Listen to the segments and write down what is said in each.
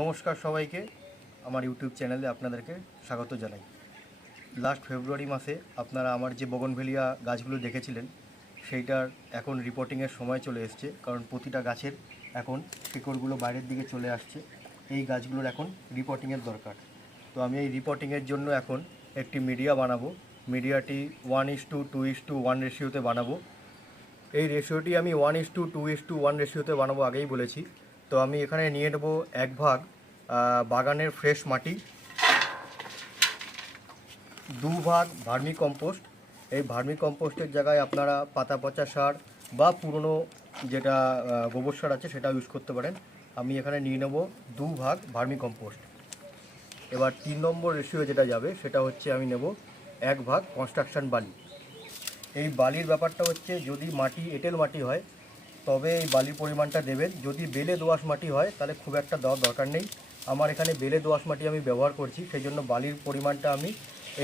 নমস্কার সবাইকে, আমার ইউটিউব চ্যানেলে আপনাদেরকে স্বাগত জানাই। লাস্ট ফেব্রুয়ারি মাসে আপনারা আমার যে বোগনভেলিয়া গাছগুলো দেখেছিলেন সেইটার এখন রিপোর্টিংয়ের সময় চলে এসছে, কারণ প্রতিটা গাছের এখন শিকড়গুলো বাইরের দিকে চলে আসছে। এই গাছগুলোর এখন রিপোর্টিংয়ের দরকার। তো আমি এই রিপোর্টিংয়ের জন্য এখন একটি মিডিয়া বানাবো। মিডিয়াটি 1:2:1 রেশিওতে বানাবো। এই রেশিওটি আমি 1:2:1 রেশিওতে বানাবো, আগেই বলেছি। তো আমি এখানে নিয়ে নেব 1 ভাগ বাগানের ফ্রেশ মাটি, 2 ভাগ ভার্মি কম্পোস্ট। এই ভার্মি কম্পোস্টের জায়গায় আপনারা পাতা পচা সার বা পুরনো যেটা গোবর সার আছে সেটা ইউজ করতে পারেন। আমি এখানে নিয়ে নেব 2 ভাগ ভার্মি কম্পোস্ট। এবার 3 নম্বর রেশিও যেটা যাবে সেটা হচ্ছে আমি নেব 1 ভাগ কনস্ট্রাকশন বালি। এই বালির ব্যাপারটা হচ্ছে, যদি মাটি এঁটেল মাটি হয় তবে এই বালির পরিমাণটা দেবেন। যদি বেলে দোআঁশ মাটি হয় তাহলে খুব একটা দেওয়ার দরকার নেই। আমার এখানে বেলে দোআঁশ মাটি আমি ব্যবহার করছি, সেই জন্য বালির পরিমাণটা আমি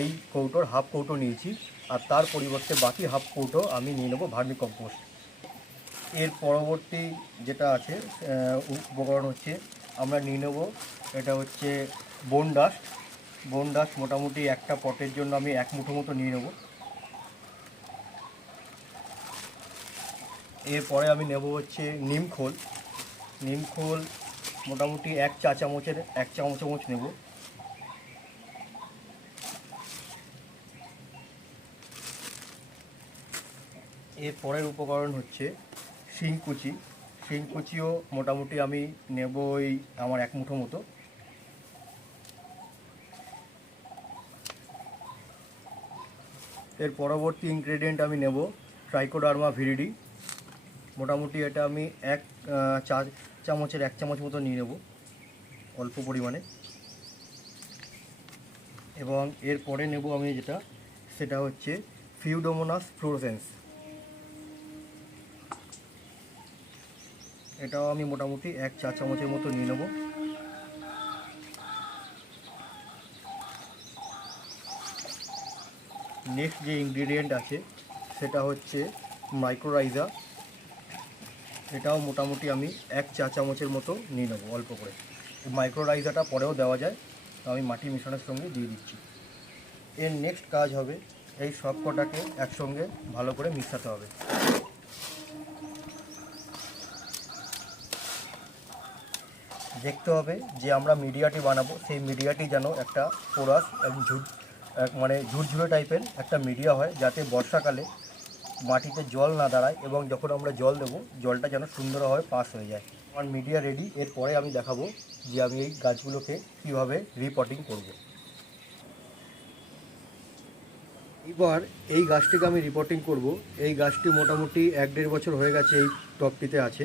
এই কৌটোর হাফ কৌটো নিয়েছি, আর তার পরিবর্তে বাকি হাফ কৌটো আমি নিয়ে নেব ভার্মি কম্পোস্ট। এর পরবর্তী যেটা আছে উপকরণ হচ্ছে আমরা নিয়ে নেব, এটা হচ্ছে বোন ডাস্ট। বোন ডাস্ট মোটামুটি একটা পটের জন্য আমি 1 মুঠো মতো নিয়ে নেব। এরপরে আমি নেব হচ্ছে নিম খোল। নিম খোল মোটামুটি 1 চা চামচ নেব। এর পরের উপকরণ হচ্ছে শিংকুচি। শিংকুচিও মোটামুটি আমি নেব এই আমার 1 মুঠো মতো। এর পরবর্তী ইনগ্রেডিয়েন্ট আমি নেব ট্রাইকোডার্মা ভিরিডি। মোটামুটি এটা আমি 1 চা চামচের 1 চামচ মতো নিয়ে নেব, অল্প পরিমাণে। এবং এর পরে নেব আমি যেটা, সেটা হচ্ছে ফিউডোমোনাস ফ্লোরোসেন্স। এটাও আমি মোটামুটি 1 চা চামচের মতো নিয়ে নেব। নেক্সট যে ইনগ্রিডিয়েন্ট আছে সেটা হচ্ছে মাইক্রোরাইজা। এটাও মোটামুটি আমি 1 চা চামচের মতো নিয়ে নেব, অল্প করে। মাইক্রোরাইজাটা পরেও দেওয়া যায়, তো আমি মাটি মেশানোর সঙ্গে দিয়ে দিচ্ছি। এর নেক্সট কাজ হবে এই সব কটাকে একসঙ্গে ভালো করে মিশাতে হবে। দেখতে হবে যে আমরা মিডিয়াটি বানাবো সেই মিডিয়াটি যেন একটা পোরাস মানে ঝুরঝুরে টাইপের একটা মিডিয়া হয়, যাতে বর্ষাকালে মাটিতে জল না দাঁড়ায় এবং যখন আমরা জল দেবো জলটা যেন সুন্দরভাবে পাস হয়ে যায়। আমার মিডিয়া রেডি। এরপরে আমি দেখাবো যে আমি এই গাছগুলোকে কীভাবে রিপটিং করব। এবার এই গাছটিকে আমি রিপোর্টিং করব। এই গাছটি মোটামুটি 1-1.5 বছর হয়ে গেছে এই টবটিতে আছে।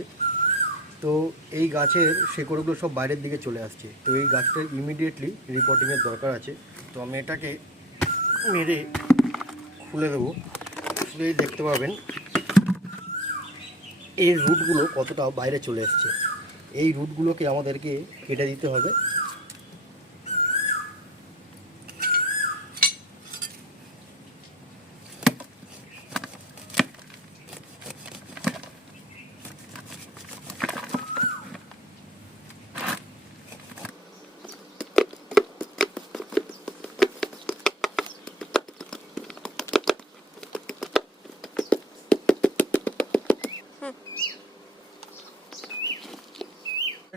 তো এই গাছের শেকড়গুলো সব বাইরের দিকে চলে আসছে, তো এই গাছটার ইমিডিয়েটলি রিপোর্টিংয়ের দরকার আছে। তো আমি এটাকে মেরে খুলে দেবো। খুলেই দেখতে পাবেন এই রুটগুলো কতটা বাইরে চলে এসছে। এই রুটগুলোকে আমাদেরকে কেটে দিতে হবে।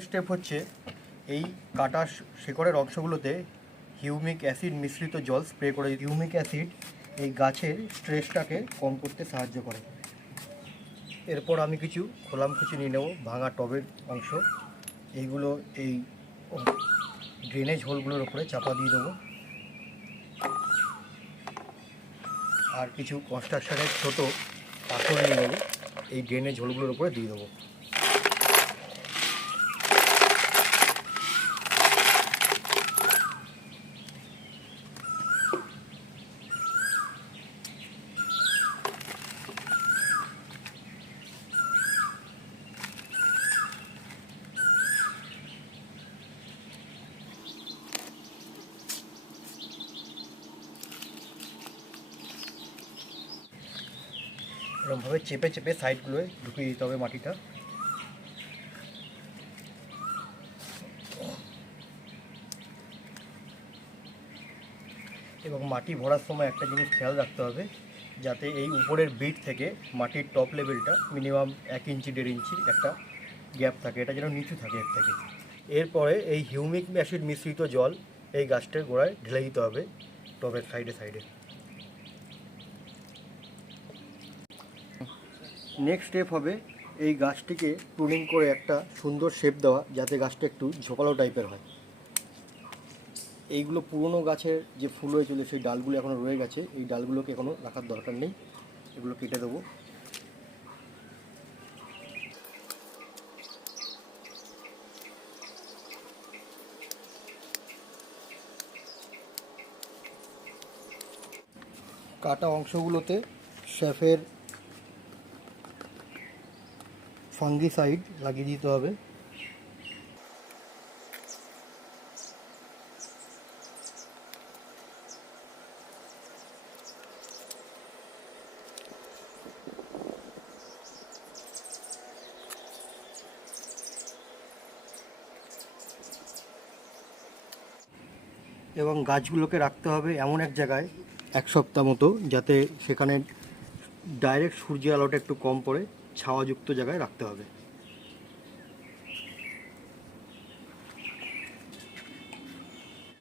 স্টেপ হচ্ছে এই কাটা শেকড়ের অংশগুলোতে হিউমিক অ্যাসিড মিশ্রিত জল স্প্রে করে। হিউমিক অ্যাসিড এই গাছের স্ট্রেসটাকে কম করতে সাহায্য করে। এরপর আমি কিছু খোলামকুচি নিয়ে নেব, ভাঙা টবের অংশ। এইগুলো এই ড্রেনেজ হোলগুলোর উপরে চাপা দিয়ে দেবো। আর কিছু কনস্ট্রাকশনের ছোটো পাথর নিয়ে নেব, এই ড্রেনেজ হোলগুলোর উপরে দিয়ে দেবো। এরকমভাবে চেপে চেপে সাইডগুলোয় ঢুকিয়ে দিতে হবে মাটিটা। এবং মাটি ভরার সময় একটা জিনিস খেয়াল রাখতে হবে, যাতে এই উপরের বিট থেকে মাটির টপ লেভেলটা মিনিমাম 1 ইঞ্চি 1.5 ইঞ্চি একটা গ্যাপ থাকে, এটা যেন নিচু থাকে এর থেকে। এরপরে এই হিউমিক অ্যাসিড মিশ্রিত জল এই গাছটার গোড়ায় ঢেলে দিতে হবে টবের সাইডে সাইডে। নেক্সট স্টেপ হবে এই গাছটিকে প্রুনিং করে একটা সুন্দর শেপ দেওয়া, যাতে গাছটা একটু ঝোপালো টাইপের হয়। এইগুলো পুরনো গাছের যে ফুল হয়েছিল সেই ডালগুলো এখনও রয়ে গেছে, এই ডালগুলোকে এখনও রাখার দরকার নেই, এগুলো কেটে দেবো। কাটা অংশগুলোতে স্যাফের ফাঙ্গিসাইড লাগিয়ে দিতে হবে। এবং গাছগুলোকে রাখতে হবে এমন এক জায়গায় 1 সপ্তাহ মতো, যাতে সেখানে ডাইরেক্ট সূর্যের আলোটা একটু কম পড়ে, ছাওয়াযুক্ত জায়গায় রাখতে হবে।